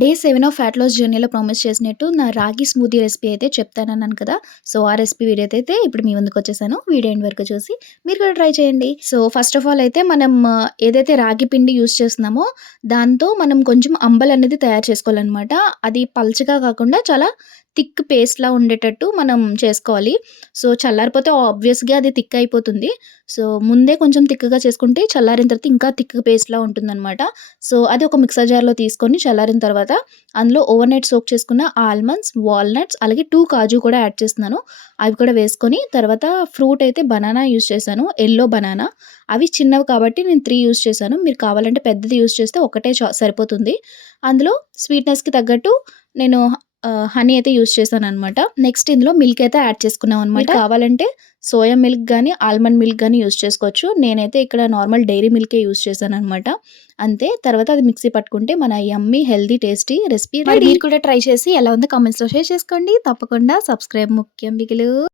Day 7 of fat loss జర్నీలో promise చేసినట్టు నా రాగి స్మూదీ రెసిపీ అయితే చెప్తానన్నాను కదా! సో, ఆ రెసిపీ వీడియోతో అయితే ఇప్పుడు మీ ముందుకొచ్చేసాను. వీడియో ఎండ్ వరకు చూసి మీరు కూడా ట్రై చేయండి. సో, ఫస్ట్ ఆఫ్ ఆల్ అయితే మనం ఏదైతే రాగి పిండి యూజ్ చేస్తున్నామో దాంతో మనం కొంచెం అంబలి అనేది తయారు చేసుకోవాలనమాట. అది పల్చగా కాకుండా చాలా థిక్ పేస్ట్‌లా ఉండేటట్టు మనం చేసుకోవాలి. సో, చల్లారిపోతే ఆబ్వియస్‌గా అది థిక్ అయిపోతుంది. సో, ముందే కొంచెం థిక్‌గా చేసుకుంటే చల్లారిన తర్వాత ఇంకా థిక్ పేస్ట్‌లా ఉంటుందనమాట. సో, అది ఒక మిక్సర్ జార్‌లో తీసుకొని చల్లారిన తర్వాత అందులో ఓవర్ నైట్ సోక్ చేసుకున్న ఆల్మండ్స్, వాల్‌నట్స్ అలాగే 2 కాజు కూడా యాడ్ చేస్తున్నాను. అవి కూడా వేసుకొని తర్వాత ఫ్రూట్ అయితే బనానా యూజ్ చేశాను. Yellow banana. అవి చిన్నవి కాబట్టి నేను 3 యూజ్ చేశాను. మీరు కావాలంటే పెద్దది యూజ్ చేస్తే ఒకటే సరిపోతుంది. అందులో స్వీట్‌నెస్‌కి తగ్గట్టు నేను హనీ అయితే యూజ్ చేశాననమాట. నెక్స్ట్ ఇందులో మిల్క్ అయితే యాడ్ చేసుకున్నామనమాట. కావాలంటే సోయా మిల్క్ గానీ, ఆల్మండ్ మిల్క్ గానీ యూజ్ చేసుకోవచ్చు. నేనైతే ఇక్కడ నార్మల్ డైరీ మిల్కే యూజ్ చేశాననమాట. అంతే. తర్వాత అది మిక్సీ పట్టుకుంటే మన యమ్మీ, హెల్తీ, టేస్టీ రెసిపీ రెడీ. మీరు కూడా ట్రై చేసి ఎలా ఉందో కామెంట్స్‌లో షేర్ చేసుకోండి. తప్పకుండా సబ్స్క్రైబ్ ముఖ్యం బిగులు.